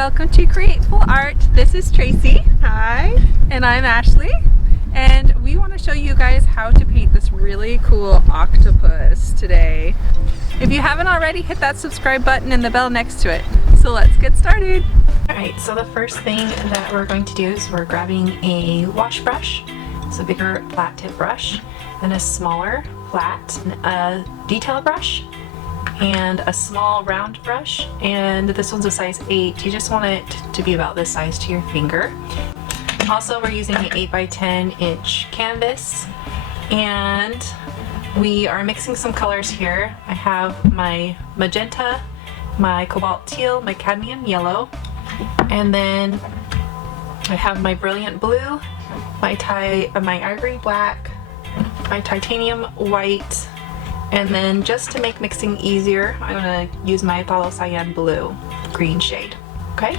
welcome to Createful Art. This is Tracy. Hi. And I'm Ashley. And we want to show you guys how to paint this really cool octopus today. If you haven't already, hit that subscribe button and the bell next to it. So let's get started. Alright, so the first thing that we're going to do is we're grabbing a wash brush. It's a bigger flat tip brush, and a smaller flat detail brush, and a small round brush, and this one's a size 8. You just want it to be about this size to your finger. Also, we're using an 8 by 10 inch canvas, and we are mixing some colors here. I have my magenta, my cobalt teal, my cadmium yellow, and then I have my brilliant blue, my ivory black, my titanium white, and then just to make mixing easier, I'm going to use my phthalo cyan blue green shade. Okay?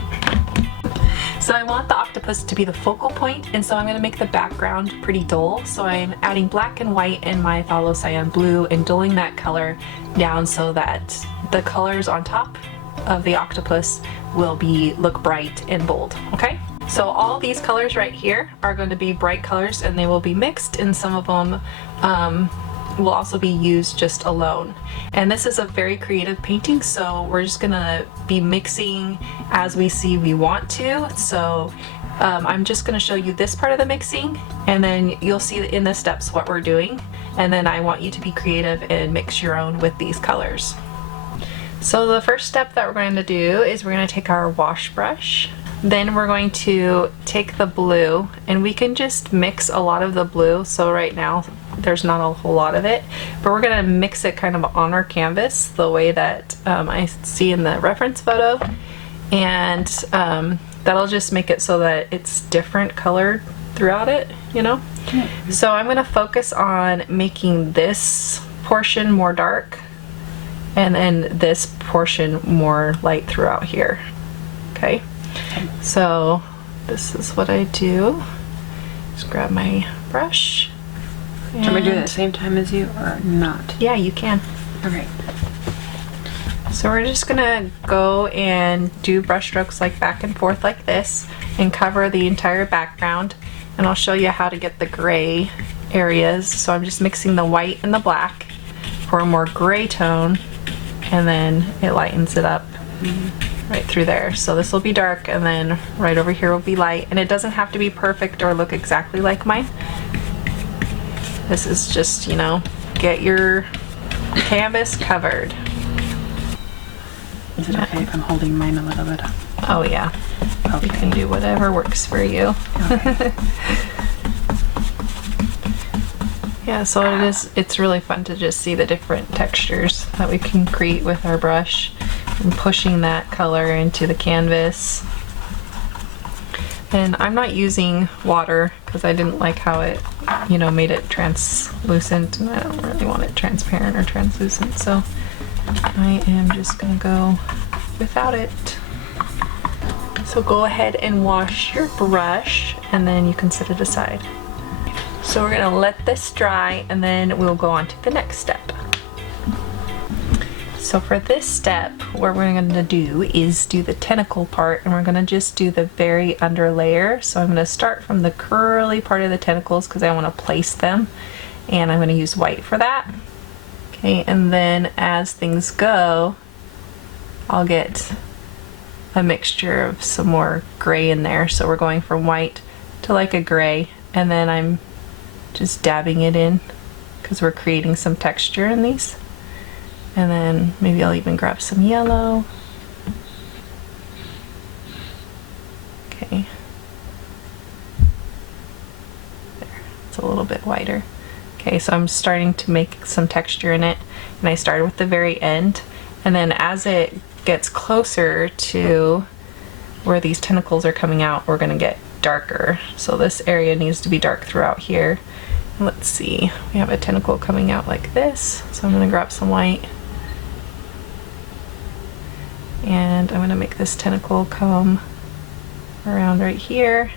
So I want the octopus to be the focal point, and so I'm going to make the background pretty dull. So I'm adding black and white in my phthalo cyan blue and dulling that color down so that the colors on top of the octopus will look bright and bold. Okay? So all these colors right here are going to be bright colors, and they will be mixed, and some of them will also be used just alone. And this is a very creative painting, so we're just gonna be mixing as we see we want to. So I'm just gonna show you this part of the mixing, and then you'll see in the steps what we're doing, and then I want you to be creative and mix your own with these colors. So the first step that we're going to do is we're going to take our wash brush. Then we're going to take the blue, and we can just mix a lot of the blue. So right now there's not a whole lot of it, but we're going to mix it kind of on our canvas the way that I see in the reference photo, and that'll just make it so that it's different colored throughout it, you know? Mm-hmm. So I'm going to focus on making this portion more dark and then this portion more light throughout here. Okay? So this is what I do. Just grab my brush. Can we do it at the same time as you or not? Yeah, you can. Okay. So we're just gonna go and do brush strokes like back and forth like this and cover the entire background, and I'll show you how to get the gray areas. So I'm just mixing the white and the black for a more gray tone, and then it lightens it up. Right through there. So this will be dark, and then right over here will be light, and it doesn't have to be perfect or look exactly like mine. This is just, you know, get your canvas covered. Is it okay if I'm holding mine a little bit up? Oh yeah. Okay. You can do whatever works for you. Okay. Yeah, so it's really fun to just see the different textures that we can create with our brush and pushing that color into the canvas. And I'm not using water because I didn't like how it, you know, made it translucent, and I don't really want it transparent or translucent, so I am just gonna go without it. So go ahead and wash your brush, and then you can set it aside. So we're gonna let this dry, and then we'll go on to the next step. So for this step, what we're going to do is do the tentacle part, and we're going to just do the very under layer. So I'm going to start from the curly part of the tentacles because I want to place them, and I'm going to use white for that. Okay, and then as things go, I'll get a mixture of some more gray in there. So we're going from white to like a gray, and then I'm just dabbing it in because we're creating some texture in these. And then maybe I'll even grab some yellow. Okay. There, it's a little bit whiter. Okay, so I'm starting to make some texture in it, and I started with the very end, and then as it gets closer to where these tentacles are coming out, we're gonna get darker. So this area needs to be dark throughout here. Let's see, we have a tentacle coming out like this, so I'm gonna grab some white. And I'm going to make this tentacle come around right here.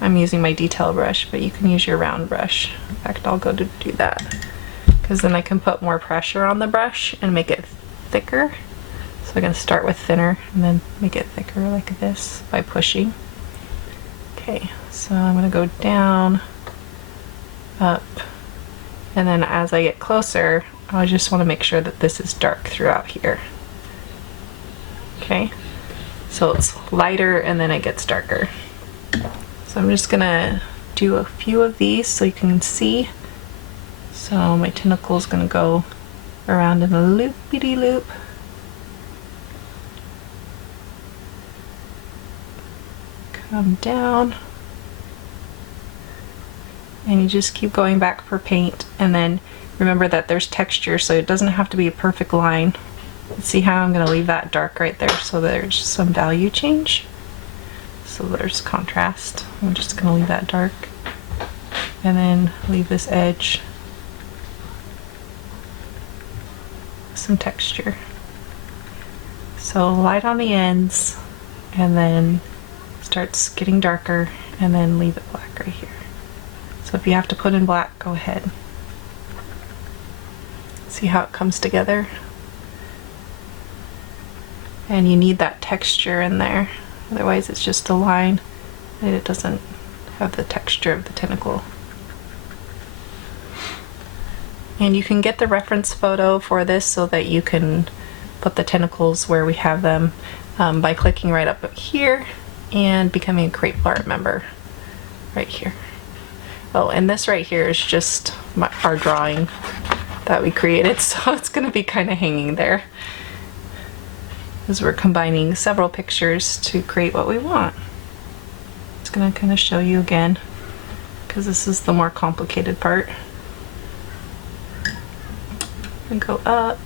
I'm using my detail brush, but you can use your round brush. In fact, I'll go to do that because then I can put more pressure on the brush and make it thicker. So I'm going to start with thinner and then make it thicker like this by pushing. Okay, so I'm going to go down, up, and then as I get closer, I just want to make sure that this is dark throughout here. Okay, so it's lighter and then it gets darker. So I'm just going to do a few of these so you can see. So my tentacle is going to go around in a loopity-loop. Come down. And you just keep going back for paint, and then remember that there's texture, so it doesn't have to be a perfect line. See how I'm going to leave that dark right there so there's some value change. So there's contrast. I'm just going to leave that dark. And then leave this edge with some texture. So light on the ends, and then starts getting darker, and then leave it black right here. So if you have to put in black, go ahead. See how it comes together? And you need that texture in there, otherwise it's just a line and it doesn't have the texture of the tentacle. And you can get the reference photo for this so that you can put the tentacles where we have them by clicking right up here and becoming a Createful Art member right here. Oh, and this right here is just our drawing that we created, so it's going to be kind of hanging there as we're combining several pictures to create what we want. It's going to kind of show you again because this is the more complicated part. And go up,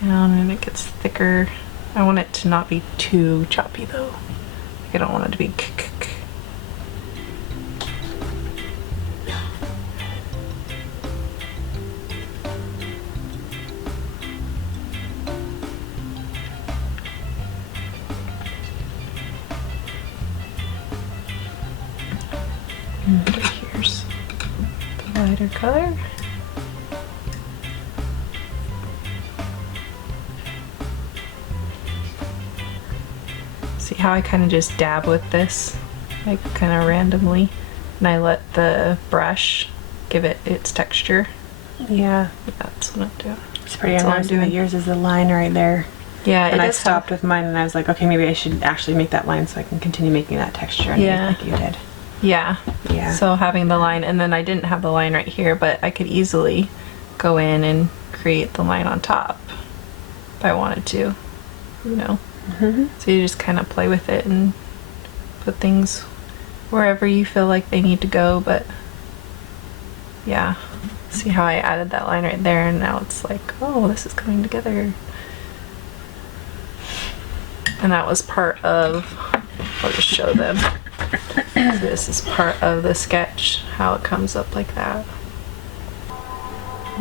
down, and it gets thicker. I want it to not be too choppy though. I don't want it to be and here's the lighter color. See how I kind of just dab with this, like kind of randomly, and I let the brush give it its texture. Yeah. That's what I'm doing. It's pretty That's all I'm interesting that doing. yours is a line right there. Yeah, And it I does stopped with mine and I was like, okay, maybe I should actually make that line so I can continue making that texture underneath Yeah. like you did. Yeah. Yeah. So having the line, and then I didn't have the line right here, but I could easily go in and create the line on top if I wanted to, you know. Mm-hmm. So you just kind of play with it and put things wherever you feel like they need to go, but yeah. See how I added that line right there, and now it's like, oh, this is coming together. And that was part of, I'll just show them. This is part of the sketch, how it comes up like that.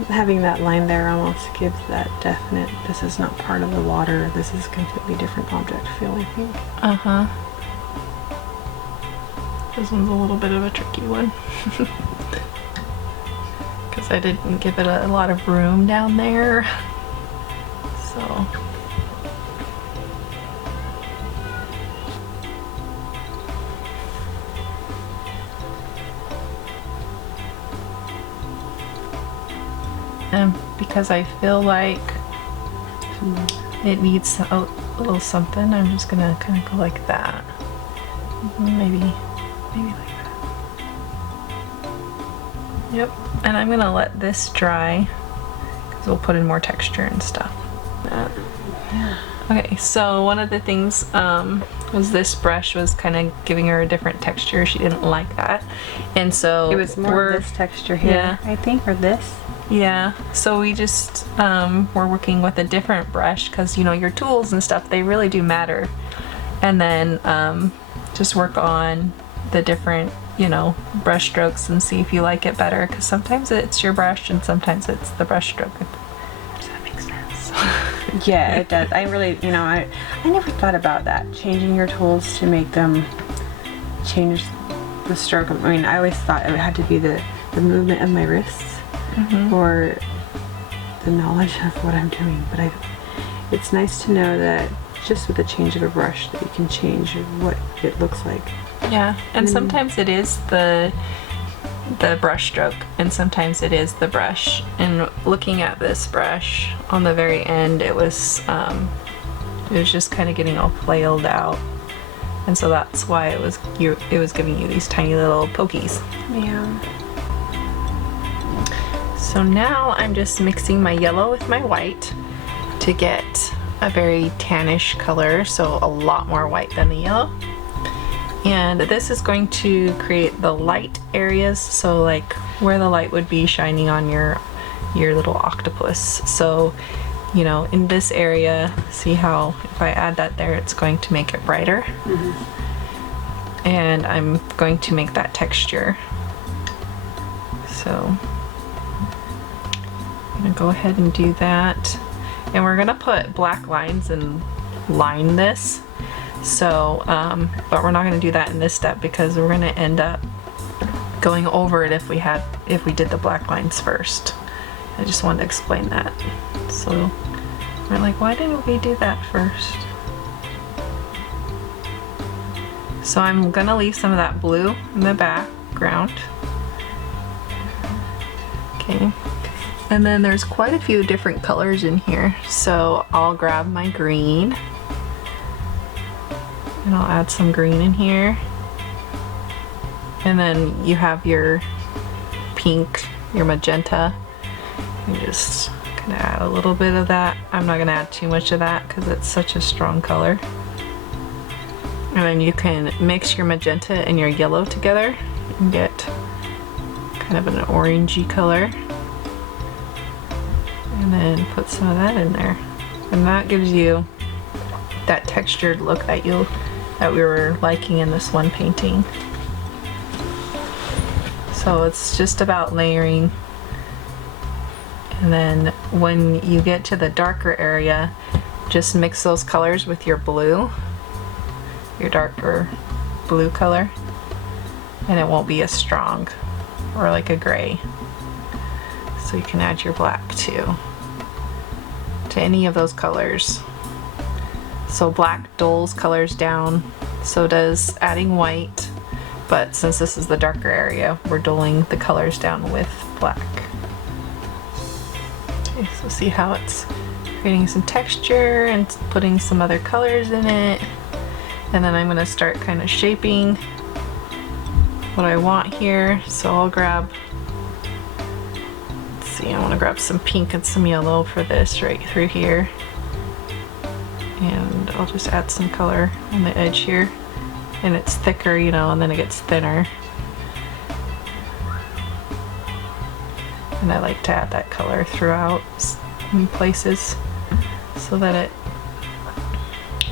Having that line there almost gives that definite, this is not part of the water, this is a completely different object feel, I think. Uh-huh. This one's a little bit of a tricky one. Because I didn't give it a lot of room down there. So. And because I feel like it needs a little something, I'm just gonna kind of go like that. Maybe like that. Yep. And I'm gonna let this dry because we'll put in more texture and stuff. Okay, so one of the things was this brush was kind of giving her a different texture. She didn't like that, and so It was more this texture here, Yeah. I think, or this. Yeah, so we just we're working with a different brush because, you know, your tools and stuff, they really do matter. And then just work on the different, you know, brush strokes and see if you like it better, because sometimes it's your brush and sometimes it's the brush stroke. Does that make sense? Yeah, it does. I really, you know, I never thought about that, changing your tools to make them change the stroke. I mean, I always thought it had to be the movement of my wrists. Mm-hmm. Or the knowledge of what I'm doing, but it's nice to know that just with the change of a brush that you can change what it looks like. Yeah, and sometimes it is the brush stroke, and sometimes it is the brush. And looking at this brush on the very end, it was just kind of getting all flailed out, and so that's why it was giving you these tiny little pokies. Yeah. So now I'm just mixing my yellow with my white to get a very tannish color, so a lot more white than the yellow. And this is going to create the light areas, so like where the light would be shining on your little octopus. So, you know, in this area, see how if I add that there, it's going to make it brighter. Mm-hmm. And I'm going to make that texture. So I'm gonna go ahead and do that. And we're gonna put black lines and line this. So, but we're not gonna do that in this step because we're gonna end up going over it if we did the black lines first. I just wanted to explain that. So we're like, why didn't we do that first? So I'm gonna leave some of that blue in the background. Okay. And then there's quite a few different colors in here. So I'll grab my green and I'll add some green in here. And then you have your pink, your magenta. You just gonna add a little bit of that. I'm not gonna add too much of that because it's such a strong color. And then you can mix your magenta and your yellow together and get kind of an orangey color. And then put some of that in there. And that gives you that textured look that we were liking in this one painting. So it's just about layering. And then when you get to the darker area, just mix those colors with your blue, your darker blue color, and it won't be as strong, or like a gray. So you can add your black too to any of those colors. So black dulls colors down, so does adding white, but since this is the darker area, we're dulling the colors down with black. Okay, so see how it's creating some texture and putting some other colors in it. And then I'm gonna start kind of shaping what I want here. So I'll grab, let's see, I wanna grab some pink and some yellow for this right through here. And I'll just add some color on the edge here. And it's thicker, you know, and then it gets thinner. And I like to add that color throughout in places so that it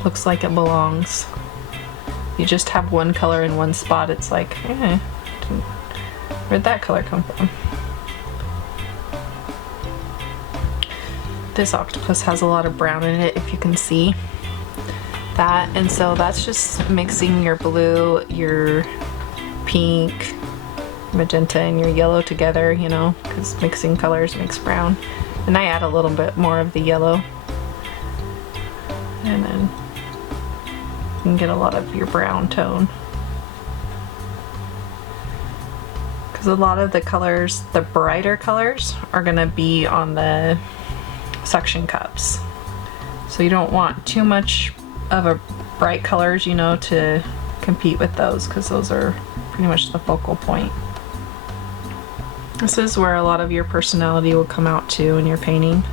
looks like it belongs. You just have one color in one spot, it's like, where'd that color come from? This octopus has a lot of brown in it, if you can see that. And so that's just mixing your blue, your pink, magenta, and your yellow together, you know, because mixing colors makes brown. And I add a little bit more of the yellow. And then you can get a lot of your brown tone. Because a lot of the colors, the brighter colors, are gonna be on the suction cups. So you don't want too much of a bright colors, you know, to compete with those, because those are pretty much the focal point. This is where a lot of your personality will come out too in your painting,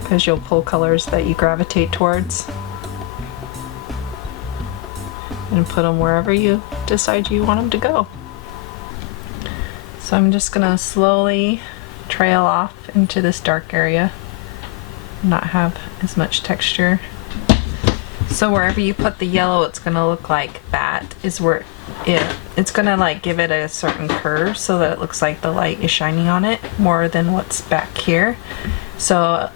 because you'll pull colors that you gravitate towards and put them wherever you decide you want them to go. So I'm just gonna slowly trail off into this dark area, not have as much texture. So wherever you put the yellow, it's gonna look like that is where it's gonna like give it a certain curve so that it looks like the light is shining on it more than what's back here. So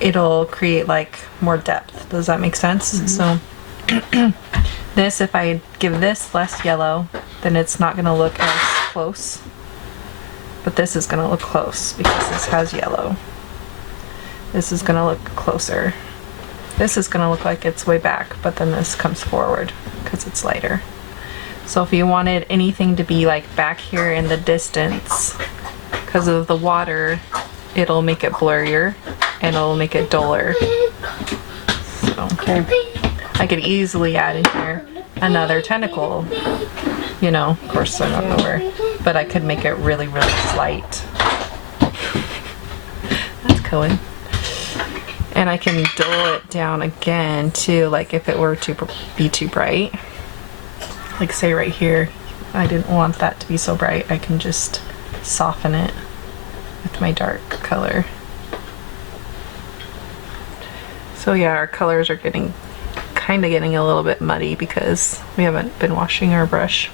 it'll create like more depth. Does that make sense? Mm-hmm. So this, if I give this less yellow, then it's not gonna look as close but this is gonna look close because this has yellow. This is gonna look closer. This is gonna look like it's way back, but then this comes forward because it's lighter. So if you wanted anything to be like back here in the distance, because of the water, it'll make it blurrier and it'll make it duller. So, Okay. I could easily add in here another tentacle, you know, of course I don't know where, but I could make it really, really slight. That's Cohen. And I can dull it down again too, like if it were to be too bright. Like say right here, I didn't want that to be so bright, I can just soften it with my dark color. So yeah, our colors are kind of getting a little bit muddy because we haven't been washing our brush,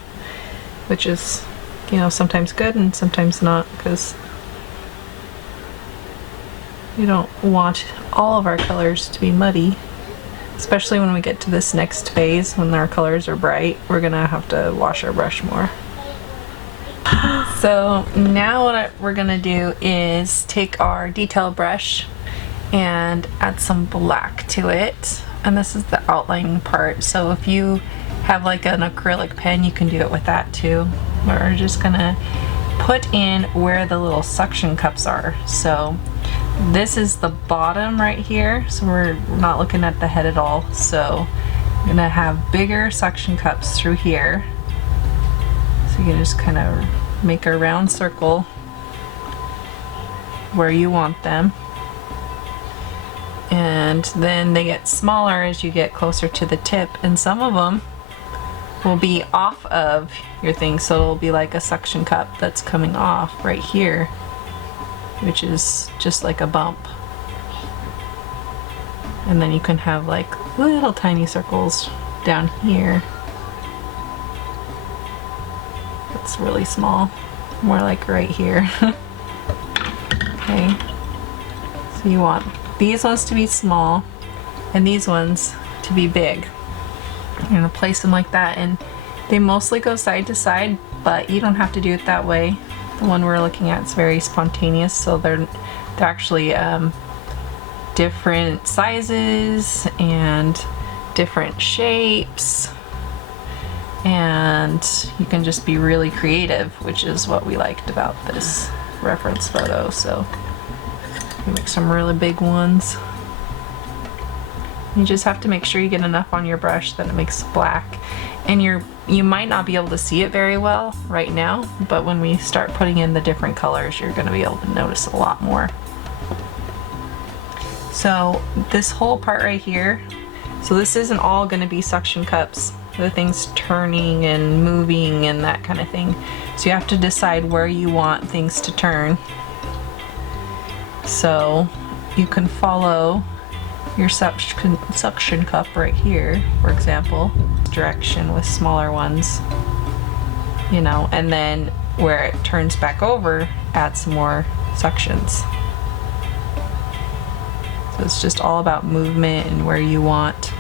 which is, you know, sometimes good and sometimes not, because you don't want all of our colors to be muddy, especially when we get to this next phase when our colors are bright. We're gonna have to wash our brush more. So now what we're gonna do is take our detail brush and add some black to it, and this is the outlining part. So if you have like an acrylic pen, you can do it with that too. We're just gonna put in where the little suction cups are. So this is the bottom right here, so we're not looking at the head at all. So I'm gonna have bigger suction cups through here, so you can just kind of make a round circle where you want them. And then they get smaller as you get closer to the tip, and some of them will be off of your thing, so it'll be like a suction cup that's coming off right here, which is just like a bump. And then you can have like little tiny circles down here. It's really small, more like right here. Okay, so you want these ones to be small and these ones to be big. You're gonna place them like that, and they mostly go side to side, but you don't have to do it that way. The one we're looking at is very spontaneous, so they're actually different sizes and different shapes, and you can just be really creative, which is what we liked about this reference photo. So you make some really big ones. You just have to make sure you get enough on your brush that it makes black, and you might not be able to see it very well right now, but when we start putting in the different colors, you're going to be able to notice a lot more. So this whole part right here, so this isn't all going to be suction cups, the things turning and moving and that kind of thing. So you have to decide where you want things to turn. So you can follow your suction cup right here, for example, direction with smaller ones, you know, and then where it turns back over, add some more suctions. So it's just all about movement and where you want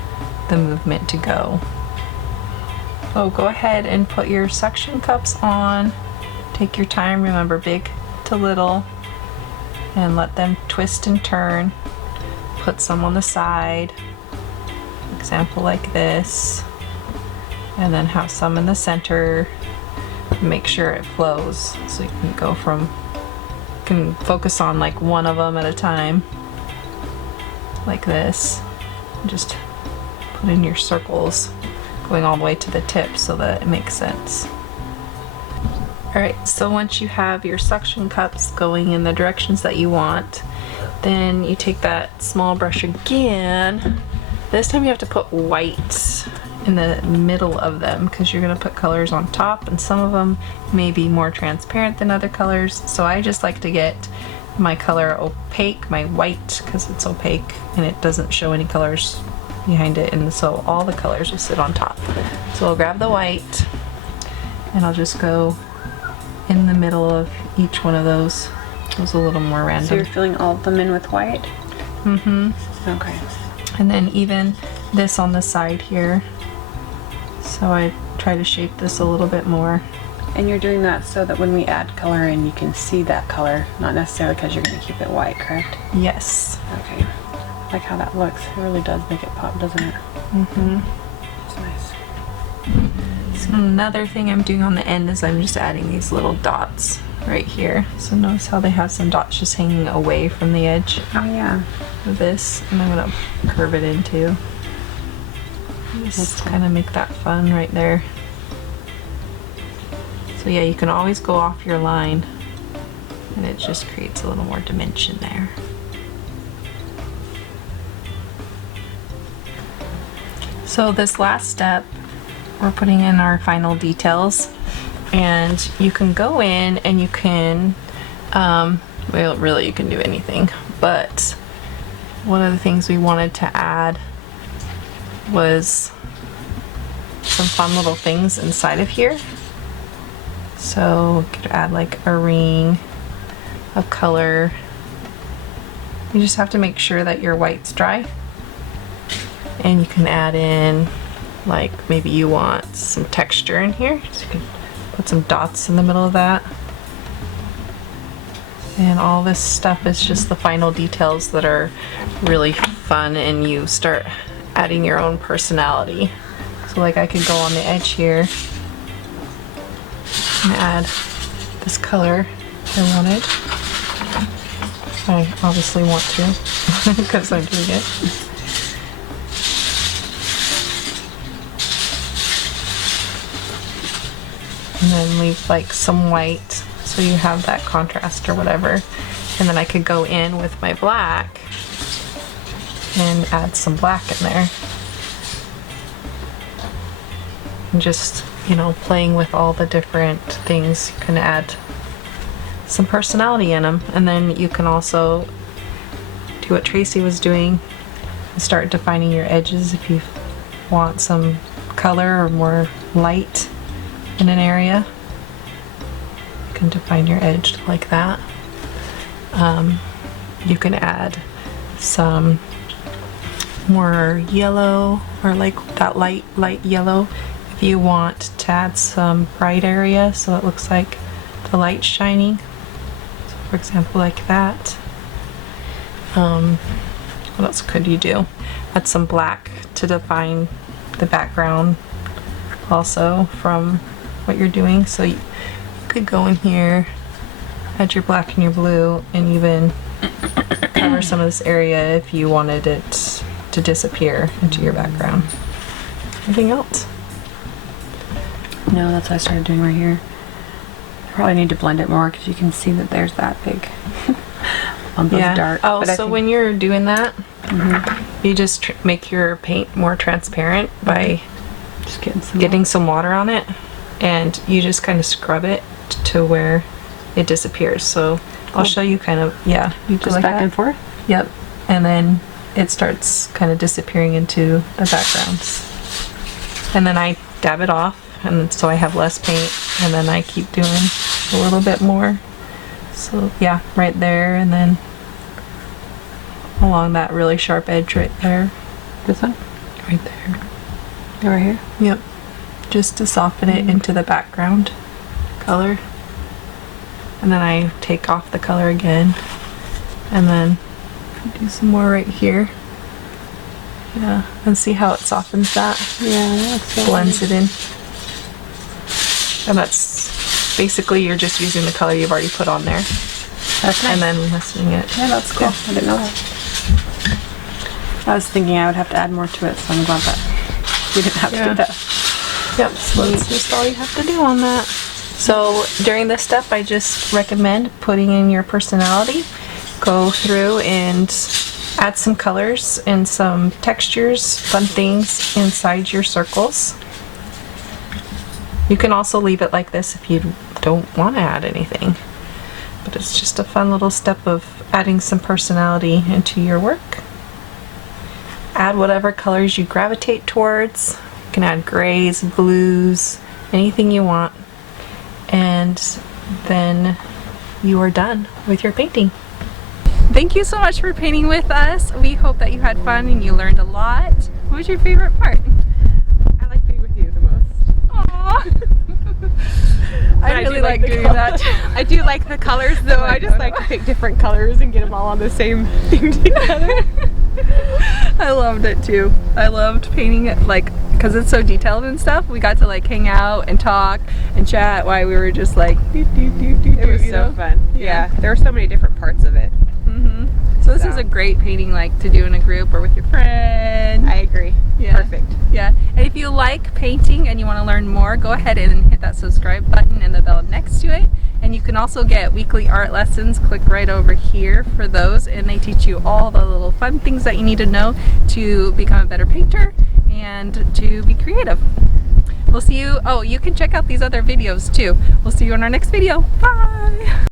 the movement to go. So go ahead and put your suction cups on. Take your time, remember big to little, and let them twist and turn. Put some on the side, example like this, and then have some in the center. Make sure it flows, so you can go from, you can focus on like one of them at a time, like this. Just put in your circles going all the way to the tip so that it makes sense. Alright, so once you have your suction cups going in the directions that you want, then you take that small brush again. This time you have to put white in the middle of them because you're going to put colors on top, and some of them may be more transparent than other colors. So I just like to get my color opaque, my white, because it's opaque and it doesn't show any colors behind it, and so all the colors will sit on top. So I'll grab the white and I'll just go in the middle of each one of those. It was a little more random. So you're filling all of them in with white? Mm-hmm. Okay. And then even this on the side here. So I try to shape this a little bit more. And you're doing that so that when we add color in, you can see that color, not necessarily because you're going to keep it white, correct? Yes. Okay. I like how that looks. It really does make it pop, doesn't it? Mm-hmm. It's nice. So another thing I'm doing on the end is I'm just adding these little dots right here. So notice how they have some dots just hanging away from the edge Oh yeah. of this, and I'm gonna curve it into. Just kind of make that fun right there. So yeah, you can always go off your line, and it just creates a little more dimension there. So this last step, we're putting in our final details, and you can go in and you can, well, really you can do anything, but one of the things we wanted to add was some fun little things inside of here. So we could add like a ring of color. You just have to make sure that your white's dry. And you can add in, like, maybe you want some texture in here. So you can put some dots in the middle of that. And all this stuff is just the final details that are really fun, and you start adding your own personality. So like I could go on the edge here and add this color I wanted. I obviously want to because I'm doing it. And then leave like some white so you have that contrast or whatever. And then I could go in with my black and add some black in there. And just, you know, playing with all the different things, you can add some personality in them. And then you can also do what Tracy was doing and start defining your edges if you want some color or more light in an area. You can define your edge like that. You can add some more yellow, or like that light yellow, if you want to add some bright area so it looks like the light's shining. So for example, like that. What else could you do? Add some black to define the background also from what you're doing. So you could go in here, add your black and your blue, and even cover some of this area if you wanted it to disappear into your background. Anything else? No, that's what I started doing right here. I probably need to blend it more because you can see that there's that big lump of dark. Oh, But I so think- when you're doing that, you just make your paint more transparent by just getting some water on it, and you just kind of scrub it to where it disappears. So I'll show you kind of, you just go like back that. and forth. Yep, and then it starts kind of disappearing into the backgrounds. And then I dab it off, and so I have less paint, and then I keep doing a little bit more. So yeah, right there, and then along that really sharp edge right there. This one? Right there. Right here? Yep. Just to soften it into the background color. And then I take off the color again, and then do some more right here. Yeah, and see how it softens that? Yeah, that's so Blends it in. And that's basically, you're just using the color you've already put on there. That's nice. And then messing it. Yeah, that's cool. Yeah. I didn't know that. I was thinking I would have to add more to it, so I'm glad that we didn't have to do that. Yep, so that's just all you have to do on that. So during this step, I just recommend putting in your personality. Go through and add some colors and some textures, fun things inside your circles. You can also leave it like this if you don't want to add anything. But it's just a fun little step of adding some personality into your work. Add whatever colors you gravitate towards. You can add grays, blues, anything you want. And then you are done with your painting. Thank you so much for painting with us. We hope that you had fun and you learned a lot. What was your favorite part? I like being with you the most. Aww. I really like doing that. I do like the colors though. I just like to pick different colors and get them all on the same thing together. I loved it too. I loved painting it, like, because it's so detailed and stuff. We got to like hang out and talk and chat while we were just like It was so fun. Yeah, there were so many different parts of it. So this is a great painting like to do in a group or with your friend. I agree. Yeah. Perfect. Yeah, and if you like painting and you want to learn more, go ahead and hit that subscribe button and the bell next to it. And you can also get weekly art lessons. Click right over here for those, and they teach you all the little fun things that you need to know to become a better painter and to be creative. We'll see you. Oh, you can check out these other videos too. We'll see you in our next video. Bye!